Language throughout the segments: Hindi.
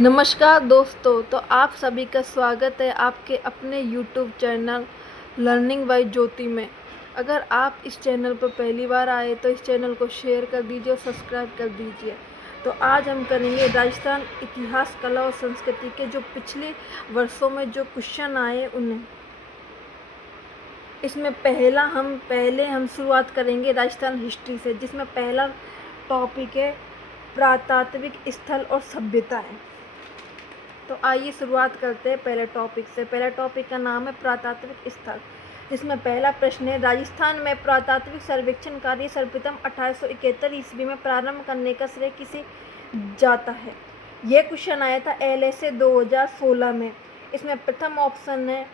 नमस्कार दोस्तों, तो आप सभी का स्वागत है आपके अपने यूट्यूब चैनल लर्निंग बाय ज्योति में। अगर आप इस चैनल पर पहली बार आए तो इस चैनल को शेयर कर दीजिए और सब्सक्राइब कर दीजिए। तो आज हम करेंगे राजस्थान इतिहास, कला और संस्कृति के जो पिछले वर्षों में जो क्वेश्चन आए उन्हें। इसमें पहले हम शुरुआत करेंगे राजस्थान हिस्ट्री से, जिसमें पहला टॉपिक है पुरातात्विक स्थल और सभ्यताएं। तो आइए शुरुआत करते हैं पहले टॉपिक से। पहला टॉपिक का नाम है पुरातात्विक स्थल, जिसमें पहला प्रश्न है राजस्थान में पुरातात्विक सर्वेक्षण कार्य सर्वप्रथम 1871 ईस्वी में प्रारंभ करने का श्रेय किसे जाता है। यह क्वेश्चन आया था LSA 2016 में। इसमें प्रथम ऑप्शन है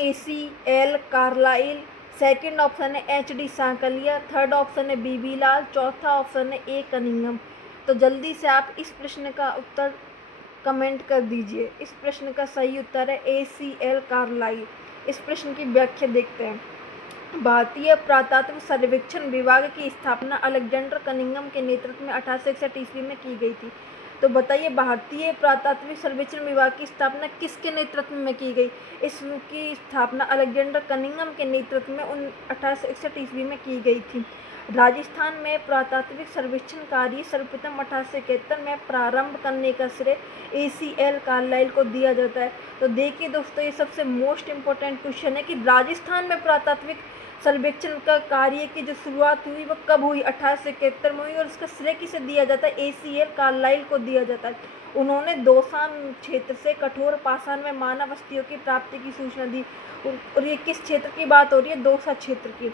ACL कार्लाइल, सेकंड ऑप्शन है HD सांकलिया, थर्ड ऑप्शन है BB लाल, चौथा ऑप्शन है A कनिंगम। तो जल्दी से आप इस प्रश्न का उत्तर कमेंट कर दीजिए। इस प्रश्न का सही उत्तर है ACL कार्लाइल। इस प्रश्न की व्याख्या देखते हैं। भारतीय पुरातात्विक सर्वेक्षण विभाग की स्थापना अलेक्जेंडर कनिंगम के नेतृत्व में 1861 ईस्वी में की गई थी। तो बताइए, भारतीय पुरातात्विक सर्वेक्षण विभाग की स्थापना किसके नेतृत्व में की गई। इसकी स्थापना अलेक्जेंडर कनिंगम के नेतृत्व में 1861 ईस्वी में की गई थी। राजस्थान में पुरातात्विक सर्वेक्षण कार्य सर्वप्रथम 1871 में प्रारंभ करने का श्रेय ACL कार्लाइल को दिया जाता है। तो देखिए दोस्तों, ये सबसे मोस्ट इम्पोर्टेंट क्वेश्चन है कि राजस्थान में पुरातात्विक सर्वेक्षण का कार्य की जो शुरुआत हुई वो कब हुई, 1871 में हुई, और इसका श्रेय किसे दिया जाता है, ACL कार्लाइल को दिया जाता है। उन्होंने दोसान क्षेत्र से कठोर पाषाण में मानव अस्थियों की प्राप्ति की सूचना दी। और ये किस क्षेत्र की बात हो रही है, दोसा क्षेत्र की।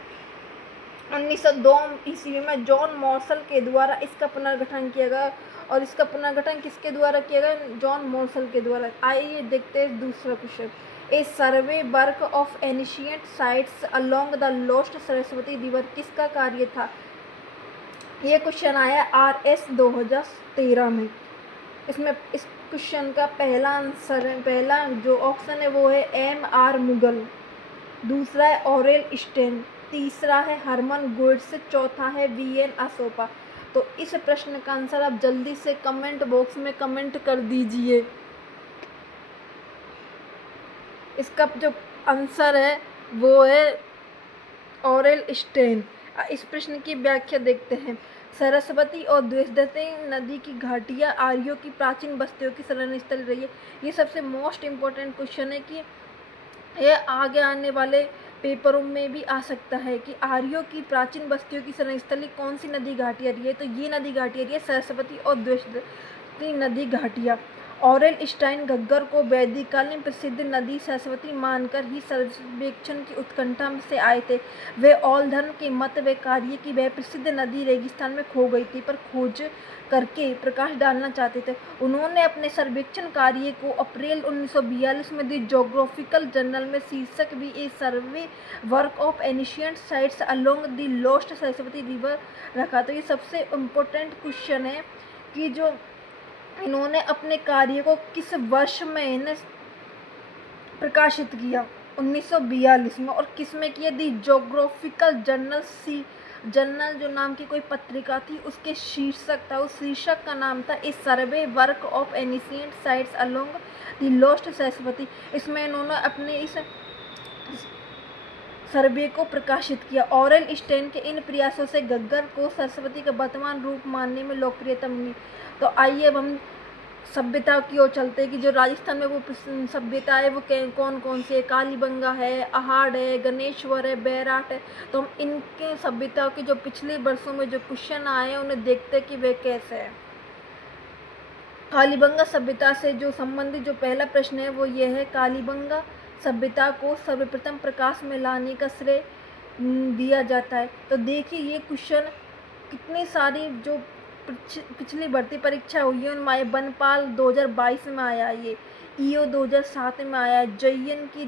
1902 ईस्वी में जॉन मॉर्सल के द्वारा इसका पुनर्गठन किया गया। और इसका पुनर्गठन किसके द्वारा किया गया, जॉन मॉर्सल के द्वारा। आइए देखते हैं दूसरा question. A survey work of ancient sites along the lost Saraswati river किसका कार्य था। ये क्वेश्चन आया RS 2013 में। इसमें इस क्वेश्चन का पहला जो ऑप्शन है वो है MR मुगल, दूसरा है ऑरेल स्टेन, तीसरा है हरमन गोड्स, चौथा है VN अशोका। तो इस प्रश्न का आंसर आप जल्दी से कमेंट बॉक्स में कमेंट कर दीजिए। इसका जो आंसर है वो है ऑरेल स्टेन। इस प्रश्न की व्याख्या देखते हैं। सरस्वती और द्वेषवती नदी की घाटियाँ आर्यों की प्राचीन बस्तियों की शरण स्थल रही है। ये सबसे मोस्ट इम्पोर्टेंट क्वेश्चन है कि यह आगे आने वाले पेपरों में भी आ सकता है कि आर्यों की प्राचीन बस्तियों की शरण स्थली कौन सी नदी घाटियाँ रही है। तो ये नदी घाटियाँ रही है सरस्वती और द्वेषवती नदी घाटियाँ। ऑरेल स्टाइन घग्गर को वैदिककालीन प्रसिद्ध नदी सरस्वती मानकर ही सर्वेक्षण की उत्कंठा से आए थे। वे औल धर्म के मत व कार्य की वह प्रसिद्ध नदी रेगिस्तान में खो गई थी, पर खोज करके प्रकाश डालना चाहते थे। उन्होंने अपने सर्वेक्षण कार्य को अप्रैल 1942 में दी जोग्राफिकल जर्नल में शीर्षक भी a survey work of ancient sites along the lost Saraswati river रखा। तो ये सबसे इम्पोर्टेंट क्वेश्चन है कि जो इन्होंने अपने कार्य को किस वर्ष में इन्हें प्रकाशित किया, 1942 में। और किस में किया, दी जोग्राफिकल जर्नल जो नाम की कोई पत्रिका थी, उसके शीर्षक था, उस शीर्षक का नाम था a survey work of ancient sites along the lost Saraswati. इसमें इन्होंने अपने इस सर्वे को प्रकाशित किया। ऑरेल स्टेन के इन प्रयासों से घग्गर को सरस्वती का वर्तमान रूप मानने में लोकप्रियता मिली। तो आइए अब हम सभ्यता की ओर चलते हैं कि जो राजस्थान में वो सभ्यता है वो कौन कौन सी है। कालीबंगा है, अहाड़ है, गणेश्वर है, बैराट है। तो हम इनके सभ्यताओं के जो पिछले वर्षों में जो क्वेश्चन आए हैं उन्हें देखते हैं कि वे कैसे हैं। कालीबंगा सभ्यता से जो संबंधित जो पहला प्रश्न है वो ये है, कालीबंगा सभ्यता को सर्वप्रथम प्रकाश में लाने का श्रेय दिया जाता है। तो देखिए, ये क्वेश्चन कितनी सारी जो पिछली भर्ती परीक्षा हुई है उनमें आया। बनपाल 2022 में आया, ये EO 2007 में आया, JN की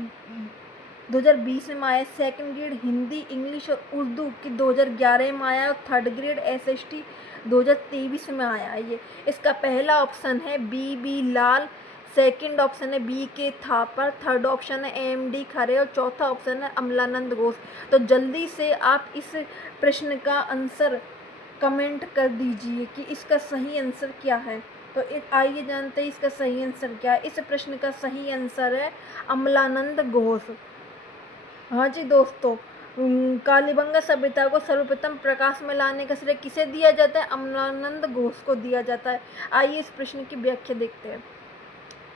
2020 में आया, सेकंड ग्रेड हिंदी, इंग्लिश और उर्दू की 2011 में आया, और थर्ड ग्रेड SST 2023 में आया है। ये इसका पहला ऑप्शन है BB लाल, सेकंड ऑप्शन है BK थापर, थर्ड ऑप्शन है AMD खरे, और चौथा ऑप्शन है अमलानंद घोष। तो जल्दी से आप इस प्रश्न का आंसर कमेंट कर दीजिए कि इसका सही आंसर क्या है। तो आइए जानते हैं इसका सही आंसर क्या है। इस प्रश्न का सही आंसर है अम्लानंद घोष। हाँ जी दोस्तों, कालीबंगा सभ्यता को सर्वप्रथम प्रकाश में लाने का श्रेय किसे दिया जाता है? अम्लानंद घोष को दिया जाता है। आइए इस प्रश्न की व्याख्या देखते हैं।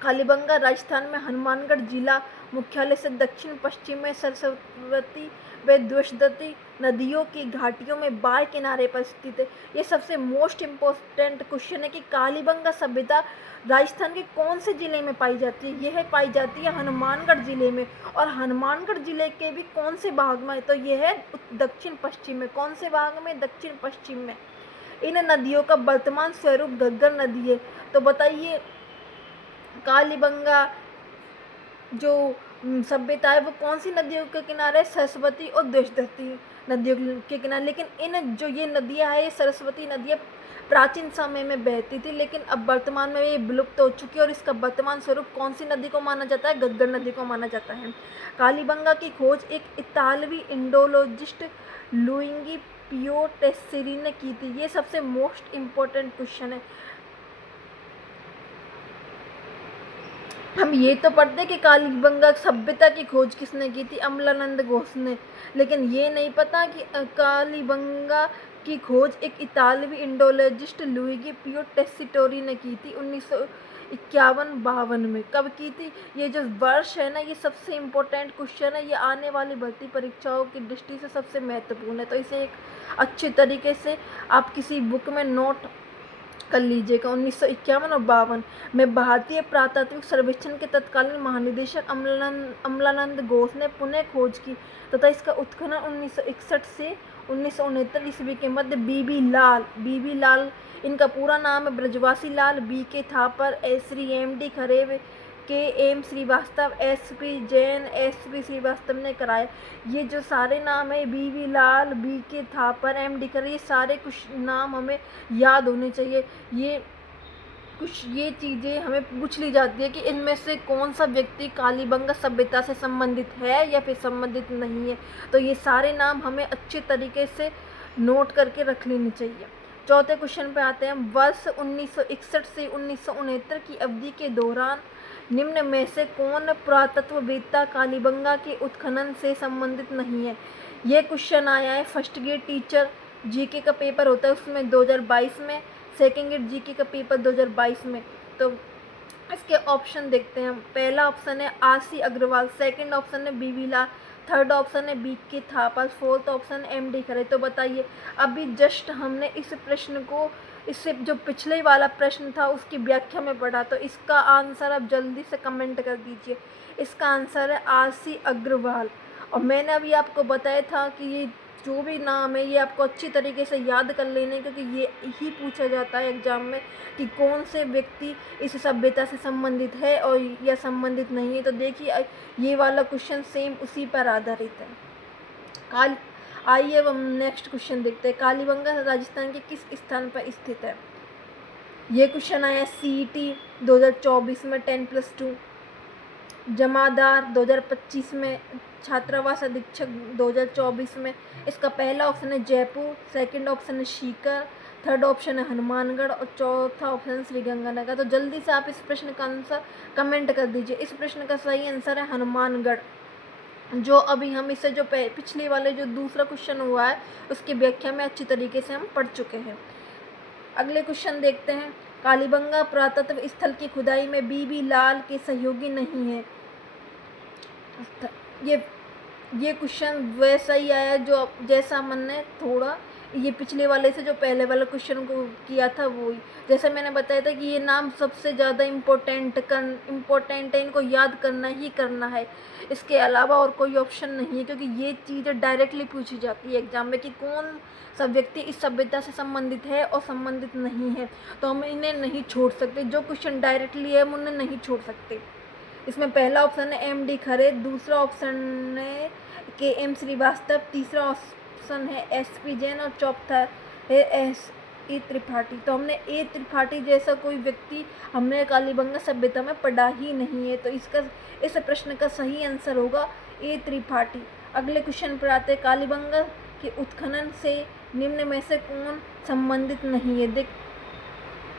कालीबंगा राजस्थान में हनुमानगढ़ जिला मुख्यालय से दक्षिण पश्चिम में सरस्वती व द्वशदती नदियों की घाटियों में बाएं किनारे पर स्थित है। ये सबसे मोस्ट इम्पोर्टेंट क्वेश्चन है कि कालीबंगा सभ्यता राजस्थान के कौन से जिले में पाई जाती है? यह पाई जाती है हनुमानगढ़ जिले में। और हनुमानगढ़ जिले के भी कौन से भाग में? तो यह है दक्षिण पश्चिम में। कौन से भाग में? दक्षिण पश्चिम में। इन नदियों का वर्तमान स्वरूप घग्गर नदी है। तो बताइए कालीबंगा जो सभ्यता है वो कौन सी नदियों के किनारे? सरस्वती और द्वशदती नदियों के किनारे। लेकिन इन जो ये नदियां है, ये सरस्वती नदियां प्राचीन समय में बहती थी, लेकिन अब वर्तमान में ये विलुप्त हो चुकी है। और इसका वर्तमान स्वरूप कौन सी नदी को माना जाता है? घग्गर नदी को माना जाता है। कालीबंगा की खोज एक इतालवी इंडोलॉजिस्ट लुइगी पियो टेस्सेरी ने की थी। ये सबसे मोस्ट इम्पोर्टेंट क्वेश्चन है। हम ये तो पढ़ते कि कालीबंगा सभ्यता की खोज किसने की थी? अम्लानंद घोष ने। लेकिन ये नहीं पता कि कालीबंगा की खोज एक इतालवी इंडोलॉजिस्ट लुइगी पियो टेस्सिटोरी ने की थी 1951-52 में। कब की थी? ये जो वर्ष है ना, ये सबसे इम्पोर्टेंट क्वेश्चन है। ये आने वाली भर्ती परीक्षाओं की दृष्टि से सबसे महत्वपूर्ण है। तो इसे एक अच्छे तरीके से आप किसी बुक में नोट कर लीजिएगा। 1951 और 52 में भारतीय पुरातात्विक सर्वेक्षण के तत्कालीन महानिदेशक अम्लानंद घोष ने पुनः खोज की तथा इसका उत्खनन 1961 से 1969 ईस्वी के मध्य बीबी लाल इनका पूरा नाम है ब्रजवासी लाल, बी के Thapar, Shri M D. Khare, K M Srivastava, S P. Jain, S P. Srivastava ने कराया। ये जो सारे नाम है बीबी लाल, बी के थापर, एम.डी. खरे, ये सारे कुछ नाम हमें याद होने चाहिए। ये चीज़ें हमें पूछ ली जाती है कि इनमें से कौन सा व्यक्ति कालीबंगा सभ्यता से संबंधित है या फिर संबंधित नहीं है। तो ये सारे नाम हमें अच्छे तरीके से नोट करके रख लेनी चाहिए। चौथे क्वेश्चन पे आते हैं। वर्ष 1961 से 1969 की अवधि के दौरान निम्न में से कौन पुरातत्ववेत्ता कालीबंगा के उत्खनन से संबंधित नहीं है? ये क्वेश्चन आया है फर्स्ट ग्रेड टीचर जीके का पेपर होता है उसमें 2022 में, सेकेंड ग्रेड जीके का पेपर 2022 में। तो इसके ऑप्शन देखते हैं हम। पहला ऑप्शन है आरसी अग्रवाल, सेकंड ऑप्शन है बीबी लाल, थर्ड ऑप्शन है बी के थापा, फोर्थ ऑप्शन एम.डी. खरे। तो बताइए, अभी जस्ट हमने इस प्रश्न को, इससे जो पिछले वाला प्रश्न था उसकी व्याख्या में पढ़ा, तो इसका आंसर आप जल्दी से कमेंट कर दीजिए। इसका आंसर है आरसी अग्रवाल। और मैंने अभी आपको बताया था कि ये जो भी नाम है ये आपको अच्छी तरीके से याद कर लेने, क्योंकि ये ही पूछा जाता है एग्जाम में कि कौन से व्यक्ति इस सभ्यता से संबंधित है और या संबंधित नहीं है। तो देखिए ये वाला क्वेश्चन सेम उसी पर आधारित है। आइए अब हम नेक्स्ट क्वेश्चन देखते हैं। कालीबंगा राजस्थान के किस स्थान पर स्थित है? ये क्वेश्चन आया CET 2024 में 10+2, जमादार 2025 में, छात्रावास अधीक्षक 2024 में। इसका पहला ऑप्शन है जयपुर, सेकंड ऑप्शन है सीकर, थर्ड ऑप्शन है हनुमानगढ़ और चौथा ऑप्शन है श्रीगंगानगर। तो जल्दी से आप इस प्रश्न का आंसर कमेंट कर दीजिए। इस प्रश्न का सही आंसर है हनुमानगढ़। जो अभी हम इससे जो पिछले वाले जो दूसरा क्वेश्चन हुआ है उसकी व्याख्या में अच्छी तरीके से हम पढ़ चुके हैं। अगले क्वेश्चन देखते हैं। कालीबंगा पुरातत्व स्थल की खुदाई में बीबी लाल के सहयोगी नहीं है। ये क्वेश्चन वैसा ही आया जो जैसा मैंने थोड़ा ये पिछले वाले से जो पहले वाले क्वेश्चन को किया था वो ही। जैसे मैंने बताया था कि ये नाम सबसे ज़्यादा इम्पोर्टेंट है, इनको याद करना ही करना है। इसके अलावा और कोई ऑप्शन नहीं है, क्योंकि ये चीज़ें डायरेक्टली पूछी जाती है एग्जाम में कि कौन सा व्यक्ति इस सभ्यता से संबंधित है और संबंधित नहीं है। तो हम इन्हें नहीं छोड़ सकते, जो क्वेश्चन डायरेक्टली है हम उन्हें नहीं छोड़ सकते। इसमें पहला ऑप्शन है एम.डी. खरे, दूसरा ऑप्शन है के.एम. श्रीवास्तव, तीसरा ऑप्शन है एस.पी. जैन और चौथा है ए त्रिपाठी। तो हमने ए त्रिपाठी जैसा कोई व्यक्ति हमने कालीबंगा सभ्यता में पढ़ा ही नहीं है। तो इस प्रश्न का सही आंसर होगा ए त्रिपाठी। अगले क्वेश्चन पर आते हैं। कालीबंगा के उत्खनन से निम्न में से कौन संबंधित नहीं है?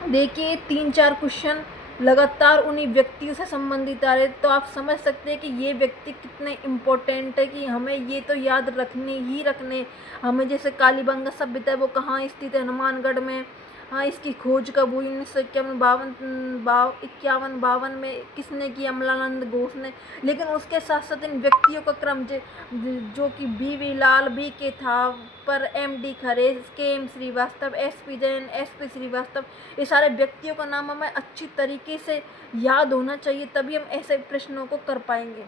देखिए 3-4 क्वेश्चन लगातार उन्हीं व्यक्तियों से संबंधित आ रहे, तो आप समझ सकते हैं कि ये व्यक्ति कितने इम्पोर्टेंट है कि हमें ये तो याद रखने ही रखने। हमें जैसे कालीबंगा सभ्यता है वो कहाँ स्थित है, हनुमानगढ़ में। हाँ, इसकी खोज कब हुई, 1951-52 में किसने की, अमलानंद घोष ने। लेकिन उसके साथ साथ इन व्यक्तियों का क्रम जो कि B V. Lal, B K. Thapar, M D. Khare, K M. Srivastava, S P. Jain, S P. Srivastava, ये सारे व्यक्तियों का नाम हमें अच्छी तरीके से याद होना चाहिए, तभी हम ऐसे प्रश्नों को कर पाएंगे।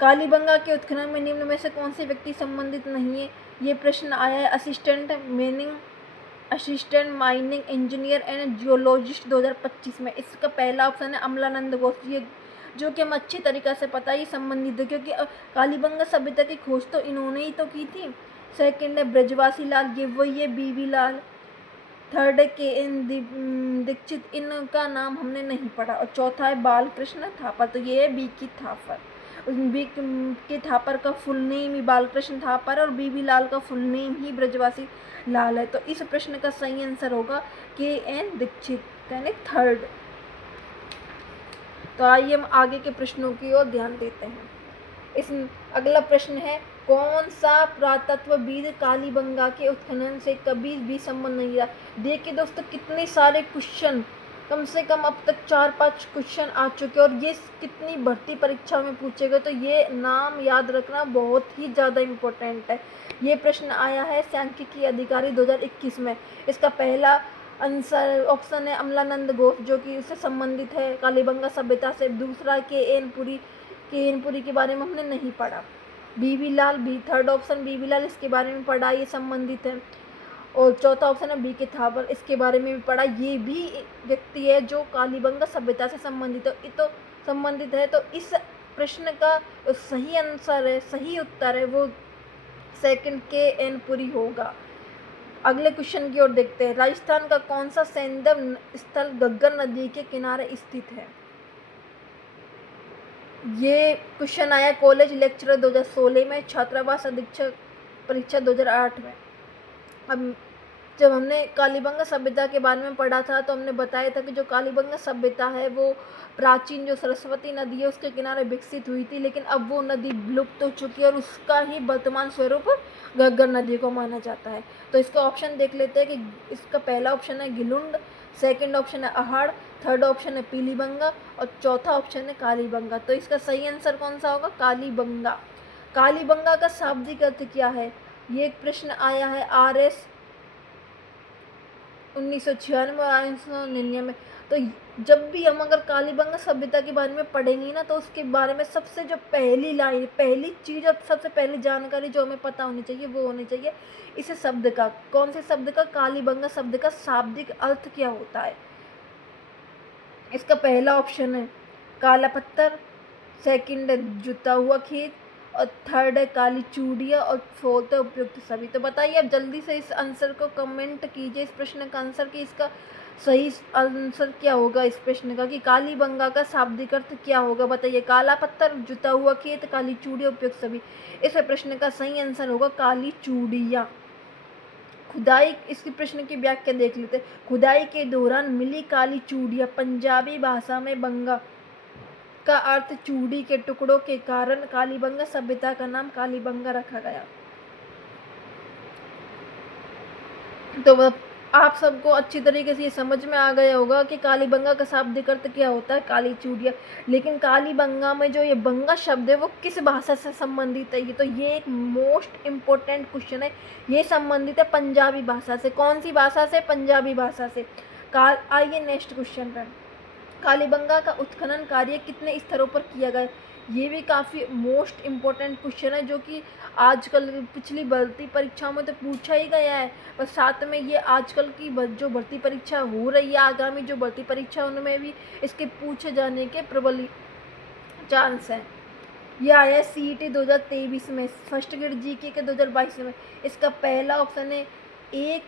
कालीबंगा के उत्खनन में निम्न में से कौन से व्यक्ति संबंधित नहीं है, ये प्रश्न आया है। Assistant mining engineer and geologist 2025 में। इसका पहला ऑप्शन है अमलानंद घोष, ये जो कि हम अच्छी तरीके से पता ही संबंधित है, क्योंकि कालीबंगा सभ्यता की खोज तो इन्होंने ही तो की थी। सेकंड है ब्रजवासी लाल, ये वही है बी.वी. लाल। थर्ड है के.एन. दीक्षित, इनका नाम हमने नहीं पढ़ा। और चौथा है बालकृष्ण थापर, तो ये है बी.के. थापर। बी.के. थापर का फुल नेम ही बालकृष्ण थापर और बी.वी. लाल का फुल नेम ही ब्रजवासी लाल है। तो इस प्रश्न का सही आंसर होगा के.एन. दीक्षित, यानी थर्ड। तो आइए हम आगे के प्रश्नों की ओर ध्यान देते हैं। इस अगला प्रश्न है, कौन सा पुरातत्वविद कालीबंगा के उत्खनन से कभी भी संबंध नहीं रहा। देखिए दोस्तों, कितने सारे क्वेश्चन, कम से कम अब तक 4-5 क्वेश्चन आ चुके हैं और ये कितनी भर्ती परीक्षा में पूछे गए, तो ये नाम याद रखना बहुत ही ज़्यादा इम्पोर्टेंट है। ये प्रश्न आया है सांख्यिकी अधिकारी 2021 में। इसका पहला आंसर ऑप्शन है अमलानंद घोष, जो कि उससे संबंधित है कालीबंगा सभ्यता से। दूसरा के.एन. पुरी के बारे में हमने नहीं पढ़ा। बी.वी. लाल भी, थर्ड ऑप्शन बी.वी. लाल, इसके बारे में पढ़ा, ये संबंधित है। और चौथा ऑप्शन है बी.के. थापर, इसके बारे में भी पढ़ा, ये भी व्यक्ति है जो कालीबंगा सभ्यता से संबंधित है। तो इस प्रश्न का सही आंसर है, सही उत्तर है वो सेकंड के.एन. पुरी होगा। अगले क्वेश्चन की ओर देखते हैं। राजस्थान का कौन सा सैंदव स्थल घग्गर नदी के किनारे स्थित है। ये क्वेश्चन आया कॉलेज लेक्चरर 2016 में, छात्रावास अधीक्षक परीक्षा 2008 में। अब जब हमने कालीबंगा सभ्यता के बारे में पढ़ा था तो हमने बताया था कि जो कालीबंगा सभ्यता है वो प्राचीन जो सरस्वती नदी है उसके किनारे विकसित हुई थी, लेकिन अब वो नदी विलुप्त हो चुकी है और उसका ही वर्तमान स्वरूप घग्गर नदी को माना जाता है। तो इसका ऑप्शन देख लेते हैं कि इसका पहला ऑप्शन है गिलुंड, सेकंड ऑप्शन है अहाड़, थर्ड ऑप्शन है पीलीबंगा और चौथा ऑप्शन है कालीबंगा। तो इसका सही आंसर कौन सा होगा, कालीबंगा। कालीबंगा का शाब्दिक अर्थ क्या है, ये एक प्रश्न आया है RS 1996 और 1999। तो जब भी हम अगर कालीबंगा सभ्यता के बारे में पढ़ेंगे ना, तो उसके बारे में सबसे जो पहली लाइन, पहली चीज़ और सबसे पहली जानकारी जो हमें पता होनी चाहिए वो होनी चाहिए इस शब्द का। कौन से शब्द का, कालीबंगा शब्द का शाब्दिक अर्थ क्या होता है। इसका पहला ऑप्शन है काला पत्थर, सेकंड है जुता हुआ खेत और थर्ड है काली चूड़ियाँ और फोर्थ है उपयुक्त सभी। तो बताइए आप जल्दी से इस आंसर को कमेंट कीजिए, इस प्रश्न का आंसर कि इसका सही आंसर क्या होगा इस प्रश्न का, कि कालीबंगा का शाब्दिक अर्थ क्या होगा। बताइए, काला पत्थर, जुता हुआ खेत, काली चूड़ियाँ, उपयुक्त सभी। इस प्रश्न का सही आंसर होगा काली चूड़ियाँ। खुदाई, इसके प्रश्न की व्याख्या देख लेते हैं। खुदाई के दौरान मिली काली चूड़ियाँ, पंजाबी भाषा में बंगा का अर्थ चूड़ी के टुकड़ों के कारण कालीबंगा सभ्यता का नाम कालीबंगा रखा गया। तो आप सबको अच्छी तरीके से ये समझ में आ गया होगा कि कालीबंगा का शाब्दिक अर्थ क्या होता है, काली चूड़ियाँ। लेकिन कालीबंगा में जो ये बंगा शब्द है वो किस भाषा से संबंधित है, ये तो ये एक मोस्ट इम्पोर्टेंट क्वेश्चन है। ये संबंधित है पंजाबी भाषा से। कौन सी भाषा से, पंजाबी भाषा से। आइए नेक्स्ट क्वेश्चन पर। कालीबंगा का उत्खनन कार्य कितने स्तरों पर किया गया, ये भी काफ़ी मोस्ट इम्पोर्टेंट क्वेश्चन है, जो कि आजकल पिछली भर्ती परीक्षाओं में तो पूछा ही गया है, पर साथ में ये आजकल की जो भर्ती परीक्षा हो रही है, आगामी जो भर्ती परीक्षा उनमें भी इसके पूछे जाने के प्रबल चांस हैं। ये आया है CET 2023 में, फर्स्ट ग्रेड GK के 2022 में। इसका पहला ऑप्शन है 1,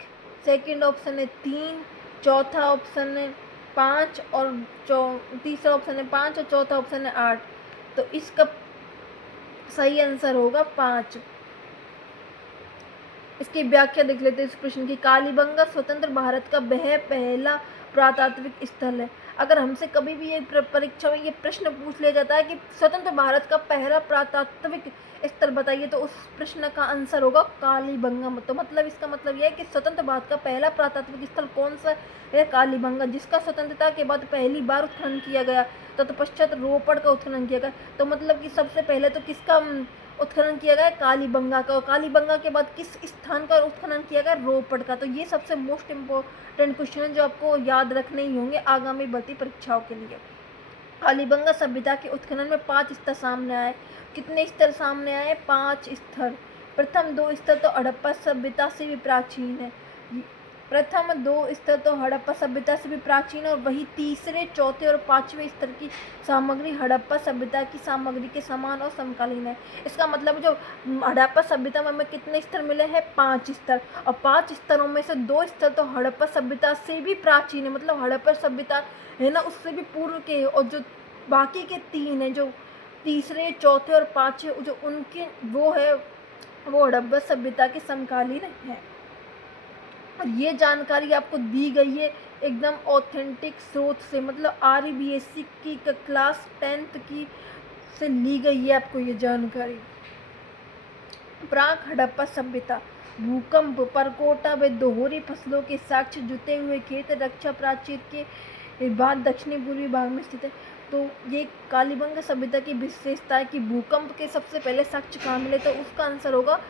सेकेंड ऑप्शन है 3, चौथा ऑप्शन है 5 और तीसरा ऑप्शन है 5 और चौथा ऑप्शन है 8। तो इसका सही आंसर होगा 5। इसकी व्याख्या देख लेते हैं इस प्रश्न की। कालीबंगा स्वतंत्र भारत का वह पहला पुरातात्विक स्थल है। अगर हमसे कभी भी ये परीक्षा में ये प्रश्न पूछ लिया जाता है कि स्वतंत्र भारत का पहला पुरातात्विक स्थल बताइए, तो उस प्रश्न का आंसर होगा कालीबंगा। तो मतलब इसका मतलब यह है कि स्वतंत्र भारत का पहला पुरातात्विक स्थल कौन सा है? कालीबंगा, जिसका स्वतंत्रता के बाद पहली बार उत्खनन किया गया। तत्पश्चात रोपड़ का उत्खनन किया गया। तो मतलब कि सबसे पहले तो किसका उत्खनन किया गया? कालीबंगा का। और कालीबंगा के बाद किस स्थान का उत्खनन किया गया? रोपड़ का। तो ये सबसे मोस्ट इम्पोर्टेंट क्वेश्चन है जो आपको याद रखने ही होंगे आगामी भर्ती परीक्षाओं के लिए। कालीबंगा सभ्यता के उत्खनन में 5 स्तर सामने आए। कितने स्तर सामने आए? 5 स्तर। प्रथम 2 स्तर तो हड़प्पा सभ्यता से भी प्राचीन है। प्रथम 2 स्तर तो हड़प्पा सभ्यता से भी प्राचीन है, और वही तीसरे, चौथे और 5वें स्तर की सामग्री हड़प्पा सभ्यता की सामग्री के समान और समकालीन है। इसका मतलब जो हड़प्पा सभ्यता में हमें कितने स्तर मिले हैं? 5 स्तर। और 5 स्तरों में से 2 स्तर तो हड़प्पा सभ्यता से भी प्राचीन है, मतलब हड़प्पा सभ्यता है ना उससे भी पूर्व के है। और जो बाकी के 3 हैं, जो तीसरे, चौथे और 5वें, जो उनके वो है वो हड़प्पा सभ्यता के समकालीन है। और ये जानकारी आपको दी गई है एकदम ऑथेंटिक स्रोत से, मतलब RBSC की क्लास 10th की से ली गई है आपको ये जानकारी। प्राक हड़प्पा सभ्यता, भूकंप, परकोटा व दोहरी फसलों के साक्ष्य, जुते हुए खेत, रक्षा प्राचीर के बाद दक्षिणी पूर्वी भाग में स्थित है। तो ये कालीबंगा सभ्यता की विशेषता है कि भूकंप के सबसे पहले साक्ष्य कहाँ मिले? तो उसका आंसर होगा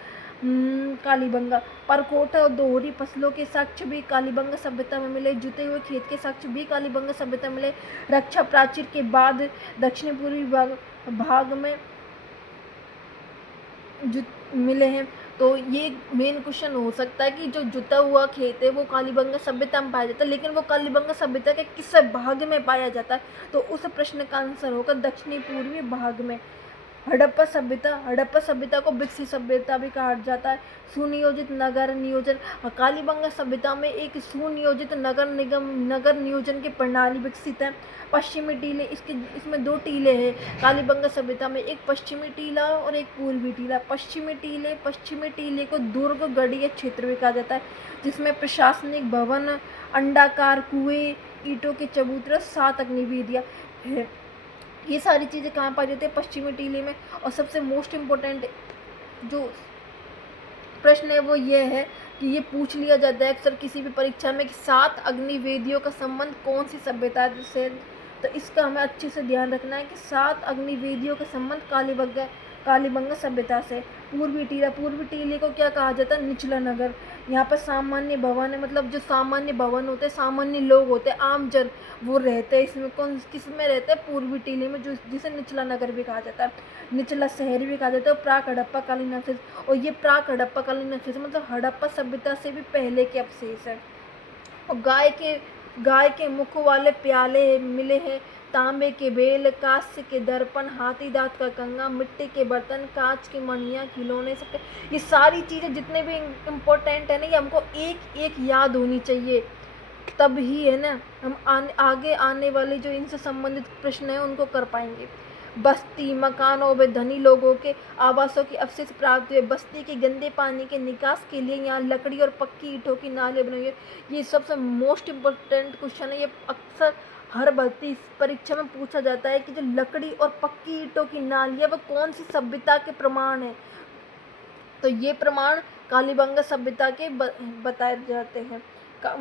कालीबंगा। परकोटा और दोहरी फसलों के साक्ष्य भी कालीबंगा सभ्यता में मिले। जुते हुए खेत के साक्ष्य भी कालीबंगा सभ्यता में मिले। रक्षा प्राचीर के बाद दक्षिणी पूर्वी भाग में मिले हैं। तो ये मेन क्वेश्चन हो सकता है कि जो जुता हुआ खेत है वो कालीबंगा सभ्यता में पाया जाता है, लेकिन वो कालीबंगा सभ्यता के किस भाग में पाया जाता है? तो उस प्रश्न का आंसर होगा दक्षिणी पूर्वी भाग में। हड़प्पा सभ्यता को विकसित सभ्यता भी कहा जाता है। सुनियोजित नगर नियोजन, कालीबंगा सभ्यता में एक सुनियोजित नगर नियोजन की प्रणाली विकसित है। पश्चिमी टीले, इसमें 2 टीले हैं कालीबंगा सभ्यता में, एक पश्चिमी टीला और एक पूर्वी टीला। पश्चिमी टीले को दुर्ग गढ़ीय क्षेत्र भी कहा जाता है, जिसमें प्रशासनिक भवन, अंडाकार कुएं, ईंटों के चबूतरे, 7 अग्निवेदियाँ है। ये सारी चीज़ें कहाँ पाई जाती है? पश्चिमी टीले में। और सबसे मोस्ट इम्पोर्टेंट जो प्रश्न है वो ये है कि ये पूछ लिया जाता है अक्सर किसी भी परीक्षा में कि 7 अग्निवेदियों का संबंध कौन सी सभ्यता से। तो इसका हमें अच्छे से ध्यान रखना है कि 7 अग्निवेदियों का संबंध कालीबंगा सभ्यता से। पूर्वी टीले को क्या कहा जाता है? निचला नगर। यहाँ पर सामान्य भवन है, मतलब जो सामान्य भवन होते हैं, सामान्य लोग होते हैं, आम जन, वो रहते हैं इसमें। किस में रहते हैं? पूर्वी टीले में, जो जिसे निचला नगर भी कहा जाता है, निचला शहर भी कहा जाता है। प्राक हड़प्पा कालीन अवशेष, और ये प्राक हड़प्पा कालीन अवशेष मतलब हड़प्पा सभ्यता से भी पहले के अवशेष है। और गाय के मुख वाले प्याले मिले हैं, तांबे के बेल, कांस्य के दर्पण, हाथी दांत का कंगा, मिट्टी के बर्तन, कांच की मणियाँ, खिलौने, सब। ये सारी चीज़ें जितने भी इम्पोर्टेंट है ना, ये हमको एक एक याद होनी चाहिए, तब ही है ना हम आगे आने वाले जो इनसे संबंधित प्रश्न हैं उनको कर पाएंगे। बस्ती, मकानों व धनी लोगों के आवासों के अवशेष प्राप्त हुए। बस्ती के गंदे पानी के निकास के लिए यहाँ लकड़ी और पक्की ईंटों की नाले बनी हुई है। ये सबसे मोस्ट इम्पोर्टेंट क्वेश्चन है, ये अक्सर हर भर्ती परीक्षा में पूछा जाता है कि जो लकड़ी और पक्की ईंटों की नाली है वो कौन सी सभ्यता के प्रमाण है? तो ये प्रमाण कालीबंगा सभ्यता के बताए जाते हैं।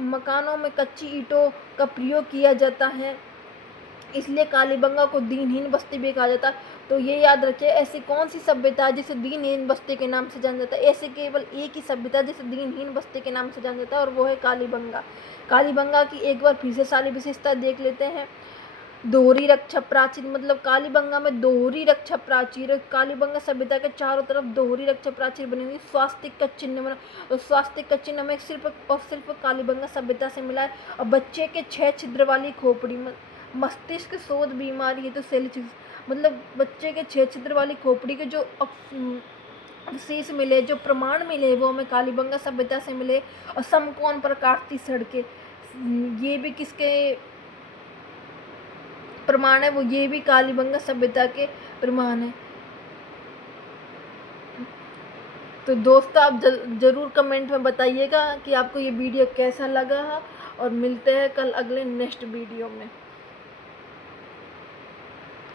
मकानों में कच्ची ईंटों का प्रयोग किया जाता है, इसलिए कालीबंगा को दीनहीन बस्ती भी कहा जाता है। तो ये याद रखिए, ऐसी कौन सी सभ्यता है जिसे दीनहीन बस्ती के नाम से जाना जाता है? ऐसे केवल एक ही सभ्यता जिसे दीनहीन बस्ती के नाम से जाना जाता है, और वो है कालीबंगा। कालीबंगा की एक बार फिर से सारी विशेषता देख लेते हैं। दोहरी रक्षा प्राचीर, मतलब कालीबंगा में दोहरी रक्षा प्राचीर, कालीबंगा सभ्यता के चारों तरफ दोहरी रक्षा प्राचीर बनी हुई। स्वास्तिक का चिन्ह बना, और स्वास्तिक का चिन्ह हमें सिर्फ और सिर्फ कालीबंगा सभ्यता से मिला है। और बच्चे के 6 छिद्र वाली खोपड़ी, मस्तिष्क शोध बीमारी है तो सेलिसिस, मतलब बच्चे के 6 छिद्र वाली खोपड़ी के जो अवशेष मिले, जो प्रमाण मिले, वो हमें कालीबंगा सभ्यता से मिले। और समकोण प्रकार की सड़कें, ये भी किसके प्रमाण है? वो ये भी कालीबंगा सभ्यता के प्रमाण है। तो दोस्तों आप ज़रूर कमेंट में बताइएगा कि आपको ये वीडियो कैसा लगा, और मिलते हैं कल अगले नेक्स्ट वीडियो में।